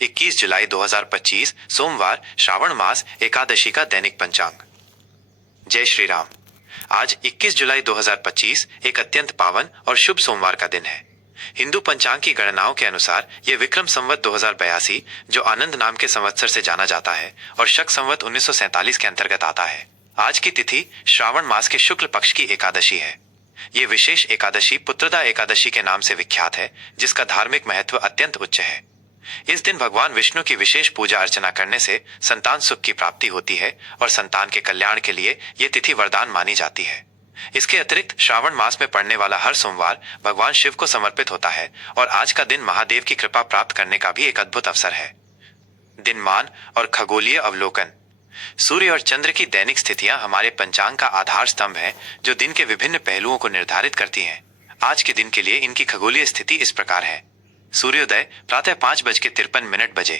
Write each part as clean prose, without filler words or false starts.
21 जुलाई 2025 सोमवार श्रावण मास एकादशी का दैनिक पंचांग। जय श्री राम। आज 21 जुलाई 2025 एक अत्यंत पावन और शुभ सोमवार का दिन है। हिंदू पंचांग की गणनाओं के अनुसार यह विक्रम संवत 2082 जो आनंद नाम के संवत्सर से जाना जाता है और शक संवत 1947 के अंतर्गत आता है। आज की तिथि श्रावण मास के शुक्ल पक्ष की एकादशी है। ये विशेष एकादशी पुत्रदा एकादशी के नाम से विख्यात है, जिसका धार्मिक महत्व अत्यंत उच्च है। इस दिन भगवान विष्णु की विशेष पूजा अर्चना करने से संतान सुख की प्राप्ति होती है और संतान के कल्याण के लिए ये तिथि वरदान मानी जाती है। इसके अतिरिक्त श्रावण मास में पड़ने वाला हर सोमवार भगवान शिव को समर्पित होता है और आज का दिन महादेव की कृपा प्राप्त करने का भी एक अद्भुत अवसर है। दिनमान और खगोलीय अवलोकन। सूर्य और चंद्र की दैनिक स्थितियां हमारे पंचांग का आधार स्तंभ है, जो दिन के विभिन्न पहलुओं को निर्धारित करती हैं। आज के दिन के लिए इनकी खगोलीय स्थिति इस प्रकार है। सूर्योदय प्रातः 5:53 बजे।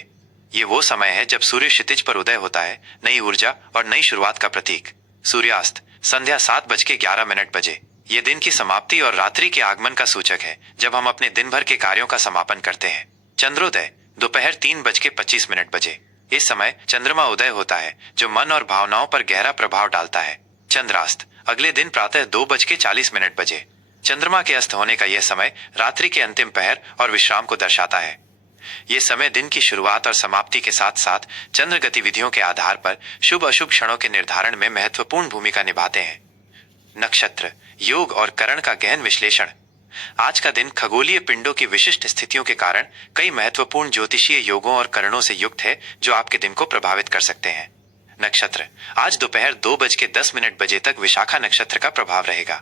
ये वो समय है जब सूर्य क्षितिज पर उदय होता है, नई ऊर्जा और नई शुरुआत का प्रतीक। सूर्यास्त संध्या 7:11 बजे। ये दिन की समाप्ति और रात्रि के आगमन का सूचक है, जब हम अपने दिन भर के कार्यों का समापन करते हैं। चंद्रोदय दोपहर 3:25 बजे। इस समय चंद्रमा उदय होता है, जो मन और भावनाओं पर गहरा प्रभाव डालता है। चंद्रास्त अगले दिन प्रातः 2:40 बजे। चंद्रमा के अस्त होने का यह समय रात्रि के अंतिम पहर और विश्राम को दर्शाता है। यह समय दिन की शुरुआत और समाप्ति के साथ साथ चंद्र गतिविधियों के आधार पर शुभ अशुभ क्षणों के निर्धारण में महत्वपूर्ण भूमिका निभाते हैं। नक्षत्र, योग और करण का गहन विश्लेषण। आज का दिन खगोलीय पिंडों की विशिष्ट स्थितियों के कारण कई महत्वपूर्ण ज्योतिषीय योगों और करणों से युक्त है, जो आपके दिन को प्रभावित कर सकते हैं। नक्षत्र आज दोपहर 2:10 बजे तक विशाखा नक्षत्र का प्रभाव रहेगा।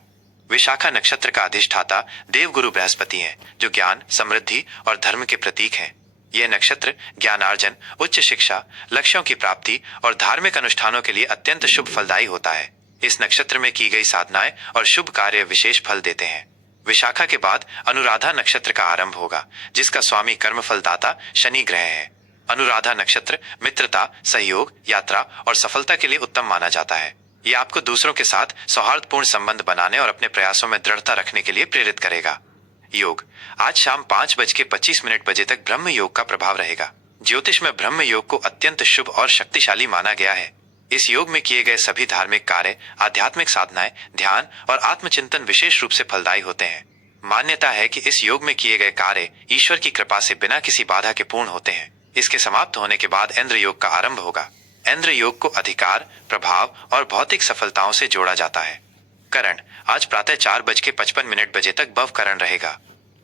विशाखा नक्षत्र का अधिष्ठाता देवगुरु बृहस्पति हैं, जो ज्ञान, समृद्धि और धर्म के प्रतीक हैं। यह नक्षत्र ज्ञानार्जन, उच्च शिक्षा, लक्ष्यों की प्राप्ति और धार्मिक अनुष्ठानों के लिए अत्यंत शुभ फलदायी होता है। इस नक्षत्र में की गई साधनाएं और शुभ कार्य विशेष फल देते हैं। विशाखा के बाद अनुराधा नक्षत्र का आरंभ होगा, जिसका स्वामी कर्म फलदाता शनि ग्रह है। अनुराधा नक्षत्र मित्रता, सहयोग, यात्रा और सफलता के लिए उत्तम माना जाता है। ये आपको दूसरों के साथ सौहार्दपूर्ण संबंध बनाने और अपने प्रयासों में दृढ़ता रखने के लिए प्रेरित करेगा। योग आज शाम 5:25 बजे तक ब्रह्म योग का प्रभाव रहेगा। ज्योतिष में ब्रह्म योग को अत्यंत शुभ और शक्तिशाली माना गया है। इस योग में किए गए सभी धार्मिक कार्य, आध्यात्मिक साधनाएं, ध्यान और आत्मचिंतन विशेष रूप से फलदायी होते हैं। मान्यता है कि इस योग में किए गए कार्य ईश्वर की कृपा से बिना किसी बाधा के पूर्ण होते हैं। इसके समाप्त होने के बाद इंद्र योग का आरंभ होगा। इंद्र योग को अधिकार, प्रभाव और भौतिक सफलताओं से जोड़ा जाता है। करण आज प्रातः 4:55 बजे तक भव करण रहेगा।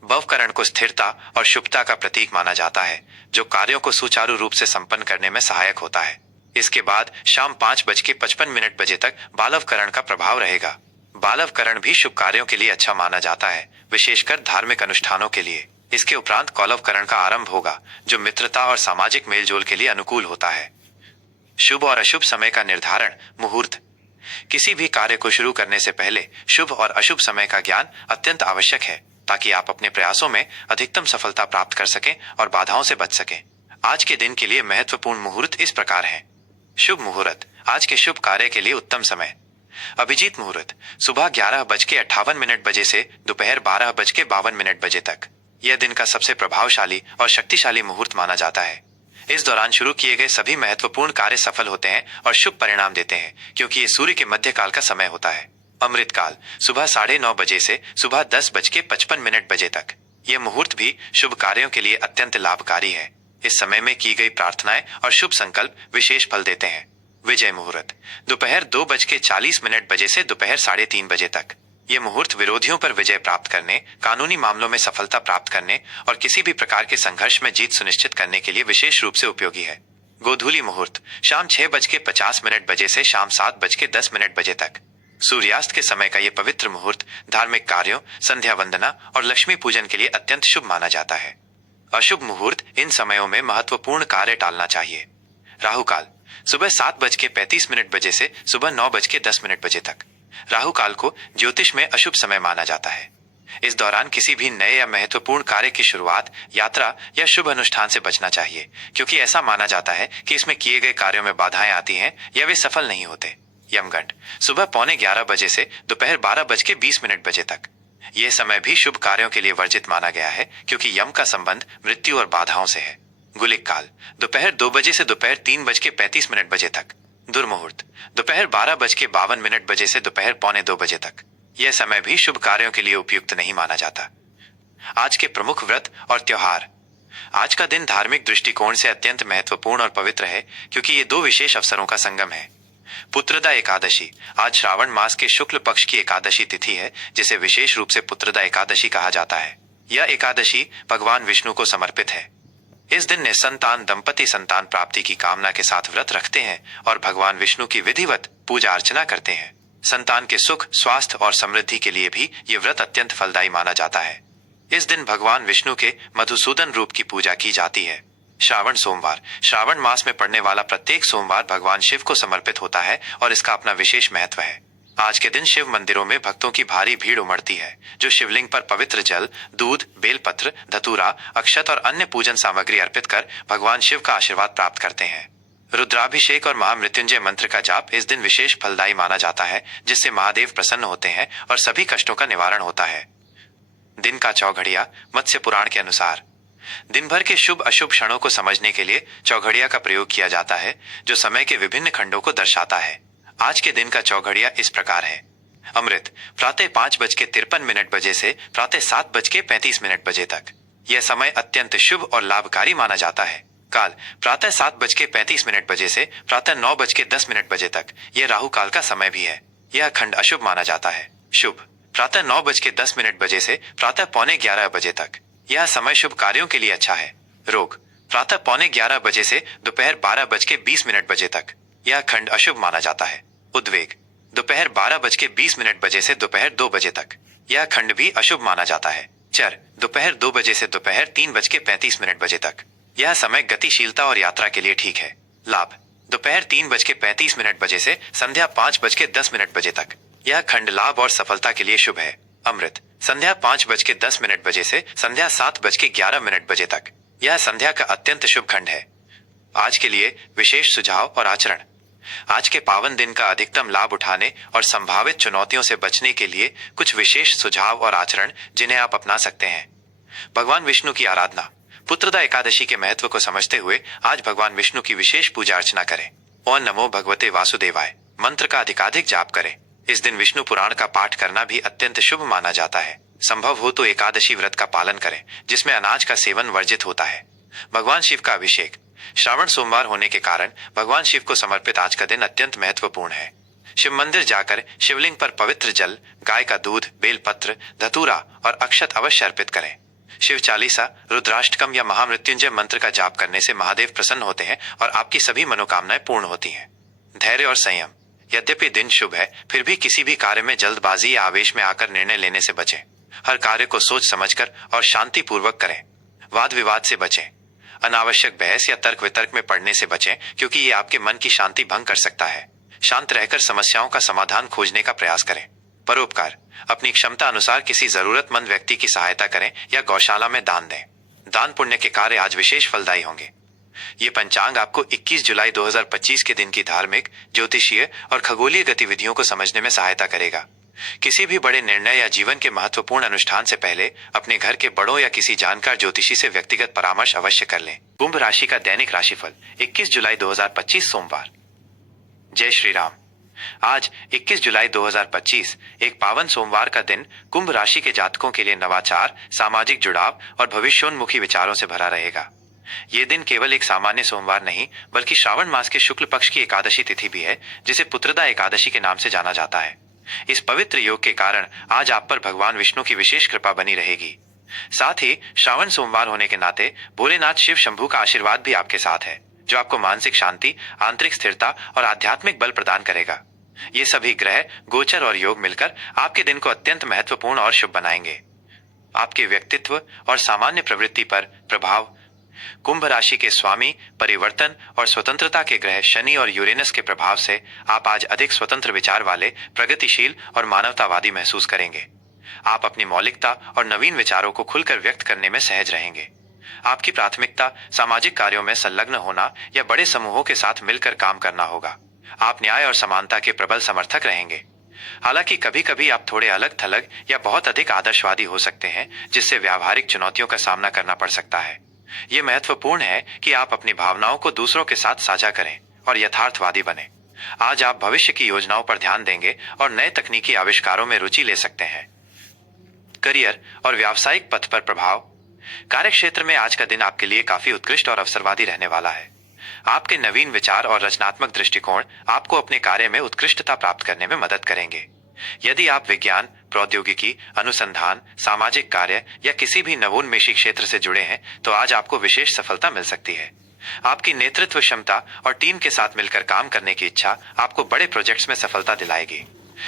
भव करण को स्थिरता और शुभता का प्रतीक माना जाता है, जो कार्यों को सुचारू रूप से संपन्न करने में सहायक होता है। इसके बाद शाम 5:55 बजे तक बालव करण का प्रभाव रहेगा। बालव करण भी शुभ कार्यों के लिए अच्छा माना जाता है, विशेषकर धार्मिक अनुष्ठानों के लिए। इसके उपरांत कौलव करण का आरंभ होगा, जो मित्रता और सामाजिक मेलजोल के लिए अनुकूल होता है। शुभ और अशुभ समय का निर्धारण। मुहूर्त किसी भी कार्य को शुरू करने से पहले शुभ और अशुभ समय का ज्ञान अत्यंत आवश्यक है, ताकि आप अपने प्रयासों में अधिकतम सफलता प्राप्त कर सकें और बाधाओं से बच सकें। आज के दिन के लिए महत्वपूर्ण मुहूर्त इस प्रकार हैं। शुभ मुहूर्त आज के शुभ कार्य के लिए उत्तम समय। अभिजीत मुहूर्त सुबह 11:58 बजे से दोपहर 12:52 बजे तक। यह दिन का सबसे प्रभावशाली और शक्तिशाली मुहूर्त माना जाता है। इस दौरान शुरू किए गए सभी महत्वपूर्ण कार्य सफल होते हैं और शुभ परिणाम देते हैं, क्योंकि ये सूर्य के मध्यकाल का समय होता है। अमृत काल सुबह 9:30 बजे से सुबह 10:55 बजे तक। यह मुहूर्त भी शुभ कार्यों के लिए अत्यंत लाभकारी है। इस समय में की गई प्रार्थनाएं और शुभ संकल्प विशेष फल देते हैं। विजय मुहूर्त दोपहर 2:40 बजे से दोपहर 3:30 बजे तक। ये मुहूर्त विरोधियों पर विजय प्राप्त करने, कानूनी मामलों में सफलता प्राप्त करने और किसी भी प्रकार के संघर्ष में जीत सुनिश्चित करने के लिए विशेष रूप से उपयोगी है। गोधूली मुहूर्त शाम 6:50 बजे से शाम 7:10 बजे तक। सूर्यास्त के समय का ये पवित्र मुहूर्त धार्मिक कार्यों, संध्या वंदना और लक्ष्मी पूजन के लिए अत्यंत शुभ माना जाता है। अशुभ मुहूर्त इन समयों में महत्वपूर्ण कार्य टालना चाहिए। राहु काल सुबह 7:35 बजे से सुबह 9:10 बजे तक। राहु काल को ज्योतिष में अशुभ समय माना जाता है। इस दौरान किसी भी नए या महत्वपूर्ण कार्य की शुरुआत, यात्रा या शुभ अनुष्ठान से बचना चाहिए, क्योंकि ऐसा माना जाता है कि इसमें किए गए कार्यों में बाधाएं आती हैं या वे सफल नहीं होते। यमगंड सुबह 11:15 बजे से दोपहर 12:20 बजे तक। यह समय भी शुभ कार्यों के लिए वर्जित माना गया है, क्योंकि यम का संबंध मृत्यु और बाधाओं से है। गुलिक काल दोपहर 2 बजे से दोपहर 3:35 बजे तक। दुर्मुहूर्त दोपहर 12:52 बजे से दोपहर 1:45 तक। यह समय भी शुभ कार्यों के लिए उपयुक्त नहीं माना जाता। आज के प्रमुख व्रत और त्योहार। आज का दिन धार्मिक दृष्टिकोण से अत्यंत महत्वपूर्ण और पवित्र है, क्योंकि ये दो विशेष अवसरों का संगम है। पुत्रदा एकादशी आज श्रावण मास के शुक्ल पक्ष की एकादशी तिथि है, जिसे विशेष रूप से पुत्रदा एकादशी कहा जाता है। यह एकादशी भगवान विष्णु को समर्पित है। इस दिन निसंतान दंपति संतान प्राप्ति की कामना के साथ व्रत रखते हैं और भगवान विष्णु की विधिवत पूजा अर्चना करते हैं। संतान के सुख, स्वास्थ्य और समृद्धि के लिए भी ये व्रत अत्यंत फलदायी माना जाता है। इस दिन भगवान विष्णु के मधुसूदन रूप की पूजा की जाती है। श्रावण सोमवार श्रावण मास में पड़ने वाला प्रत्येक सोमवार भगवान शिव को समर्पित होता है और इसका अपना विशेष महत्व है। आज के दिन शिव मंदिरों में भक्तों की भारी भीड़ उमड़ती है, जो शिवलिंग पर पवित्र जल, दूध, बेलपत्र, धतूरा, अक्षत और अन्य पूजन सामग्री अर्पित कर भगवान शिव का आशीर्वाद प्राप्त करते हैं। रुद्राभिषेक और महामृत्युंजय मंत्र का जाप इस दिन विशेष फलदायी माना जाता है, जिससे महादेव प्रसन्न होते हैं और सभी कष्टों का निवारण होता है। दिन का चौघड़िया मत्स्य पुराण के अनुसार दिन भर के शुभ अशुभ क्षणों को समझने के लिए चौघड़िया का प्रयोग किया जाता है, जो समय के विभिन्न खंडों को दर्शाता है। आज के दिन का चौघड़िया इस प्रकार है। अमृत प्रातः 5:53 बजे से प्रातः 7:35 बजे तक। यह समय अत्यंत शुभ और लाभकारी माना जाता है। काल प्रातः 7:35 बजे से प्रातः 9:10 बजे तक। यह राहु काल का समय भी है। यह खंड अशुभ माना जाता है। शुभ प्रातः 9:10 बजे से प्रातः 11:15 बजे तक। यह समय शुभ कार्यों के लिए अच्छा है। रोग प्रातः 11:15 बजे से दोपहर 12:20 बजे तक। यह खंड अशुभ माना जाता है। उद्वेग दोपहर 12:20 बजे से दोपहर 2 बजे तक। यह खंड भी अशुभ माना जाता है। चर दोपहर 2 बजे से दोपहर 3:35 बजे तक। यह समय गतिशीलता और यात्रा के लिए ठीक है। लाभ दोपहर 3:35 बजे से संध्या 5:10 बजे तक। यह खंड लाभ और सफलता के लिए शुभ है। अमृत संध्या 5:10 बजे से संध्या 7:11 बजे तक। यह संध्या का अत्यंत शुभ खंड है। आज के लिए विशेष सुझाव और आचरण। आज के पावन दिन का अधिकतम लाभ उठाने और संभावित चुनौतियों से बचने के लिए कुछ विशेष सुझाव और आचरण जिन्हें आप अपना सकते हैं। भगवान विष्णु की आराधना। पुत्रदा एकादशी के महत्व को समझते हुए आज भगवान विष्णु की विशेष पूजा अर्चना करें। ओम नमो भगवते वासुदेवाय मंत्र का अधिकाधिक जाप करें। इस दिन विष्णु पुराण का पाठ करना भी अत्यंत शुभ माना जाता है। संभव हो तो एकादशी व्रत का पालन करें, जिसमें अनाज का सेवन वर्जित होता है। भगवान शिव का अभिषेक। श्रावण सोमवार होने के कारण भगवान शिव को समर्पित आज का दिन अत्यंत महत्वपूर्ण है। शिव मंदिर जाकर शिवलिंग पर पवित्र जल, गाय का दूध, बेलपत्र, धतूरा और अक्षत अवश्य अर्पित करें। शिव चालीसा, रुद्राष्टकम या महामृत्युंजय मंत्र का जाप करने से महादेव प्रसन्न होते हैं और आपकी सभी मनोकामनाएं पूर्ण होती हैं। धैर्य और संयम। यद्यपि दिन शुभ है, फिर भी किसी भी कार्य में जल्दबाजी या आवेश में आकर निर्णय लेने से बचें। हर कार्य को सोच समझकर और शांति पूर्वक करें। वाद विवाद से बचें। अनावश्यक बहस या तर्क वितर्क में पड़ने से बचें, क्योंकि ये आपके मन की शांति भंग कर सकता है। शांत रहकर समस्याओं का समाधान खोजने का प्रयास करें। परोपकार। अपनी क्षमता अनुसार किसी जरूरतमंद व्यक्ति की सहायता करें या गौशाला में दान दें। दान पुण्य के कार्य आज विशेष फलदायी होंगे। ये पंचांग आपको 21 जुलाई 2025 के दिन की धार्मिक, ज्योतिषीय और खगोलीय गतिविधियों को समझने में सहायता करेगा। किसी भी बड़े निर्णय या जीवन के महत्वपूर्ण अनुष्ठान से पहले अपने घर के बड़ों या किसी जानकार ज्योतिषी से व्यक्तिगत परामर्श अवश्य कर लें। कुंभ राशि का दैनिक राशिफल 21 जुलाई 2025 सोमवार। जय श्री राम। आज 21 जुलाई 2025 एक पावन सोमवार का दिन कुंभ राशि के जातकों के लिए नवाचार, सामाजिक जुड़ाव और भविष्योन्मुखी विचारों से भरा रहेगा। ये दिन केवल एक सामान्य सोमवार नहीं, बल्कि श्रावण मास के शुक्ल पक्ष की एकादशी तिथि भी है, जिसे पुत्रदा एकादशी के नाम से जाना जाता है। इस पवित्र योग के कारण आज आप पर भगवान विष्णु की विशेष कृपा बनी रहेगी। साथ ही श्रावण सोमवार होने के नाते भोलेनाथ शिव शंभू का आशीर्वाद भी आपके साथ है, जो आपको मानसिक शांति, आंतरिक स्थिरता और आध्यात्मिक बल प्रदान करेगा। ये सभी ग्रह, गोचर और योग मिलकर आपके दिन को अत्यंत महत्वपूर्ण और शुभ बनाएंगे। आपके व्यक्तित्व और सामान्य प्रवृत्ति पर प्रभाव। कुंभ राशि के स्वामी, परिवर्तन और स्वतंत्रता के ग्रह शनि और यूरेनस के प्रभाव से आप आज अधिक स्वतंत्र विचार वाले, प्रगतिशील और मानवतावादी महसूस करेंगे। आप अपनी मौलिकता और नवीन विचारों को खुलकर व्यक्त करने में सहज रहेंगे। आपकी प्राथमिकता सामाजिक कार्यों में संलग्न होना या बड़े समूहों के साथ मिलकर काम करना होगा। आप न्याय और समानता के प्रबल समर्थक रहेंगे। हालांकि कभी कभी आप थोड़े अलग थलग या बहुत अधिक आदर्शवादी हो सकते हैं, जिससे व्यावहारिक चुनौतियों का सामना करना पड़ सकता है। ये महत्वपूर्ण है कि आप अपनी भावनाओं को दूसरों के साथ साझा करें और यथार्थवादी बने। आज आप भविष्य की योजनाओं पर ध्यान देंगे और नए तकनीकी आविष्कारों में रुचि ले सकते हैं। करियर और व्यावसायिक पथ पर प्रभाव। कार्य क्षेत्र में आज का दिन आपके लिए काफी उत्कृष्ट और अवसरवादी रहने वाला है। आपके नवीन विचार और रचनात्मक दृष्टिकोण आपको अपने कार्य में उत्कृष्टता प्राप्त करने में मदद करेंगे। यदि आप विज्ञान, प्रौद्योगिकी, अनुसंधान, सामाजिक कार्य या किसी भी नवोन्मेषी क्षेत्र से जुड़े हैं तो आज आपको विशेष सफलता मिल सकती है। आपकी नेतृत्व क्षमता और टीम के साथ मिलकर काम करने की इच्छा आपको बड़े प्रोजेक्ट्स में सफलता दिलाएगी।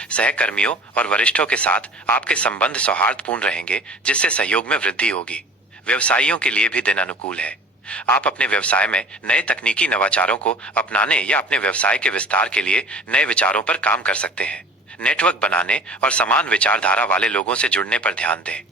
सहकर्मियों और वरिष्ठों के साथ आपके संबंध सौहार्दपूर्ण रहेंगे, जिससे सहयोग में वृद्धि होगी। व्यवसायियों के लिए भी दिन अनुकूल है। आप अपने व्यवसाय में नए तकनीकी नवाचारों को अपनाने या अपने व्यवसाय के विस्तार के लिए नए विचारों पर काम कर सकते हैं। नेटवर्क बनाने और समान विचारधारा वाले लोगों से जुड़ने पर ध्यान दें।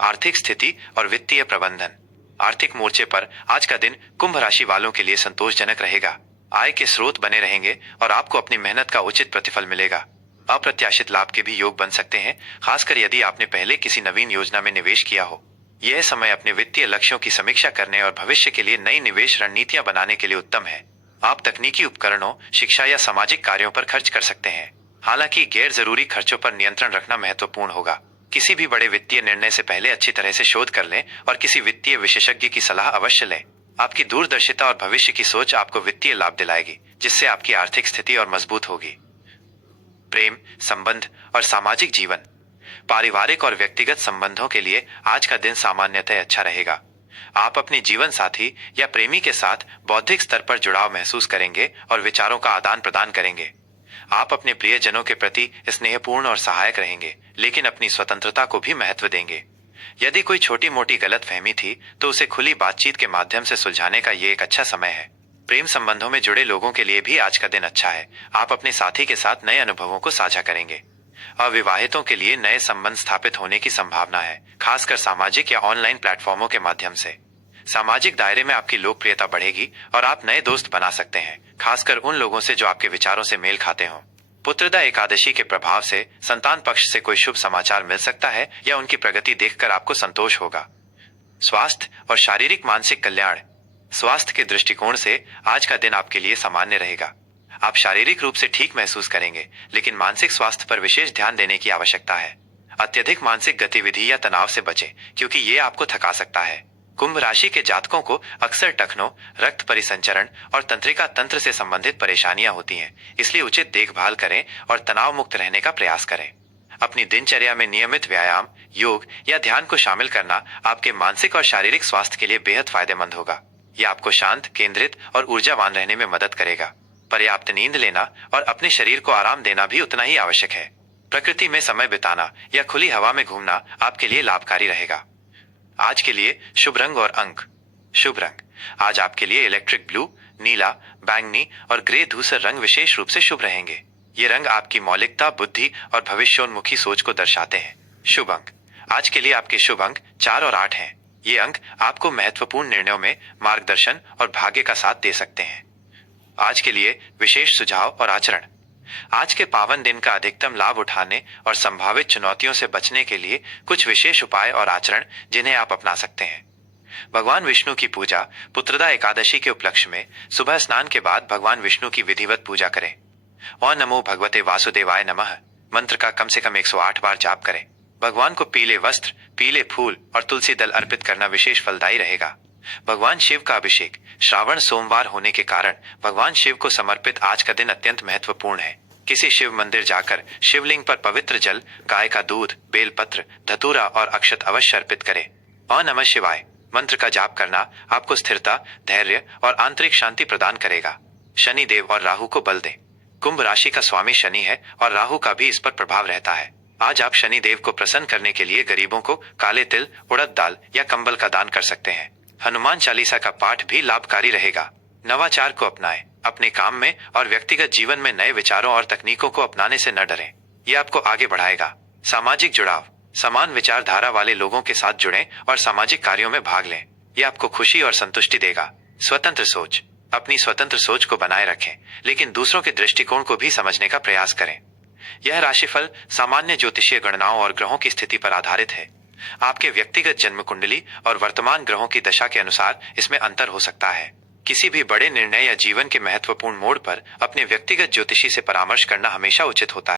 आर्थिक स्थिति और वित्तीय प्रबंधन। आर्थिक मोर्चे पर आज का दिन कुंभ राशि वालों के लिए संतोषजनक रहेगा। आय के स्रोत बने रहेंगे और आपको अपनी मेहनत का उचित प्रतिफल मिलेगा। अप्रत्याशित लाभ के भी योग बन सकते हैं, खासकर यदि आपने पहले किसी नवीन योजना में निवेश किया हो। यह समय अपने वित्तीय लक्ष्यों की समीक्षा करने और भविष्य के लिए नई निवेश रणनीतियां बनाने के लिए उत्तम है। आप तकनीकी उपकरणों, शिक्षा या सामाजिक कार्यों पर खर्च कर सकते हैं। हालांकि गैर जरूरी खर्चों पर नियंत्रण रखना महत्वपूर्ण होगा। किसी भी बड़े वित्तीय निर्णय से पहले अच्छी तरह से शोध कर लें और किसी वित्तीय विशेषज्ञ की सलाह अवश्य लें। आपकी दूरदर्शिता और भविष्य की सोच आपको वित्तीय लाभ दिलाएगी, जिससे आपकी आर्थिक स्थिति और मजबूत होगी। प्रेम, संबंध और सामाजिक जीवन। पारिवारिक और व्यक्तिगत संबंधों के लिए आज का दिन सामान्यतः अच्छा रहेगा। आप अपने जीवन साथी या प्रेमी के साथ बौद्धिक स्तर पर जुड़ाव महसूस करेंगे और विचारों का आदान प्रदान करेंगे। आप अपने प्रियजनों के प्रति स्नेहपूर्ण और सहायक रहेंगे, लेकिन अपनी स्वतंत्रता को भी महत्व देंगे। यदि कोई छोटी मोटी गलतफहमी थी तो उसे खुली बातचीत के माध्यम से सुलझाने का ये एक अच्छा समय है। प्रेम संबंधों में जुड़े लोगों के लिए भी आज का दिन अच्छा है। आप अपने साथी के साथ नए अनुभवों को साझा करेंगे। अविवाहितों के लिए नए संबंध स्थापित होने की संभावना है, खासकर सामाजिक या ऑनलाइन प्लेटफॉर्मों के माध्यम से। सामाजिक दायरे में आपकी लोकप्रियता बढ़ेगी और आप नए दोस्त बना सकते हैं, खासकर उन लोगों से जो आपके विचारों से मेल खाते हों। पुत्रदा एकादशी के प्रभाव से संतान पक्ष से कोई शुभ समाचार मिल सकता है या उनकी प्रगति देखकर आपको संतोष होगा। स्वास्थ्य और शारीरिक मानसिक कल्याण। स्वास्थ्य के दृष्टिकोण से आज का दिन आपके लिए सामान्य रहेगा। आप शारीरिक रूप से ठीक महसूस करेंगे, लेकिन मानसिक स्वास्थ्य पर विशेष ध्यान देने की आवश्यकता है। अत्यधिक मानसिक गतिविधि या तनाव से बचें, क्योंकि ये आपको थका सकता है। कुंभ राशि के जातकों को अक्सर टखनों, रक्त परिसंचरण और तंत्रिका तंत्र से संबंधित परेशानियां होती हैं, इसलिए उचित देखभाल करें और तनाव मुक्त रहने का प्रयास करें। अपनी दिनचर्या में नियमित व्यायाम, योग या ध्यान को शामिल करना आपके मानसिक और शारीरिक स्वास्थ्य के लिए बेहद फायदेमंद होगा। यह आपको शांत, केंद्रित और ऊर्जावान रहने में मदद करेगा। पर्याप्त नींद लेना और अपने शरीर को आराम देना भी उतना ही आवश्यक है। प्रकृति में समय बिताना या खुली हवा में घूमना आपके लिए लाभकारी रहेगा। आज के लिए शुभ रंग और अंक। शुभ रंग आज आपके लिए इलेक्ट्रिक ब्लू, नीला, बैंगनी और ग्रे धूसर रंग विशेष रूप से शुभ रहेंगे। ये रंग आपकी मौलिकता, बुद्धि और भविष्योन्मुखी सोच को दर्शाते हैं। शुभ अंक आज के लिए आपके शुभ अंक 4 और 8 हैं। ये अंक आपको महत्वपूर्ण निर्णयों में मार्गदर्शन और भाग्य का साथ दे सकते हैं। आज के लिए विशेष सुझाव और आचरण। आज के पावन दिन का अधिकतम लाभ उठाने और संभावित चुनौतियों से बचने के लिए कुछ विशेष उपाय और आचरण जिन्हें आप अपना सकते हैं। भगवान विष्णु की पूजा। पुत्रदा एकादशी के उपलक्ष्य में सुबह स्नान के बाद भगवान विष्णु की विधिवत पूजा करें। ओम नमो भगवते वासुदेवाय नमः मंत्र का कम से कम 108 बार जाप करें। भगवान को पीले वस्त्र, पीले फूल और तुलसी दल अर्पित करना विशेष फलदायी रहेगा। भगवान शिव का अभिषेक। श्रावण सोमवार होने के कारण भगवान शिव को समर्पित आज का दिन अत्यंत महत्वपूर्ण है। किसी शिव मंदिर जाकर शिवलिंग पर पवित्र जल, गाय का दूध, बेलपत्र, धतूरा और अक्षत अवश्य अर्पित करें। ओम नमः शिवाय मंत्र का जाप करना आपको स्थिरता, धैर्य और आंतरिक शांति प्रदान करेगा। शनि देव और राहु को बल दें। कुंभ राशि का स्वामी शनि है और राहु का भी इस पर प्रभाव रहता है। आज आप शनि देव को प्रसन्न करने के लिए गरीबों को काले तिल, उड़द दाल या कंबल का दान कर सकते हैं। हनुमान चालीसा का पाठ भी लाभकारी रहेगा। नवाचार को अपनाएं। अपने काम में और व्यक्तिगत जीवन में नए विचारों और तकनीकों को अपनाने से न डरें। यह आपको आगे बढ़ाएगा। सामाजिक जुड़ाव। समान विचारधारा वाले लोगों के साथ जुड़ें और सामाजिक कार्यों में भाग लें। यह आपको खुशी और संतुष्टि देगा। स्वतंत्र सोच। अपनी स्वतंत्र सोच को बनाए रखें, लेकिन दूसरों के दृष्टिकोण को भी समझने का प्रयास करें। यह राशिफल सामान्य ज्योतिषीय गणनाओं और ग्रहों की स्थिति पर आधारित है। आपके व्यक्तिगत जन्म कुंडली और वर्तमान ग्रहों की दशा के अनुसार इसमें अंतर हो सकता है। किसी भी बड़े निर्णय या जीवन के महत्वपूर्ण मोड़ पर अपने व्यक्तिगत ज्योतिषी से परामर्श करना हमेशा उचित होता है।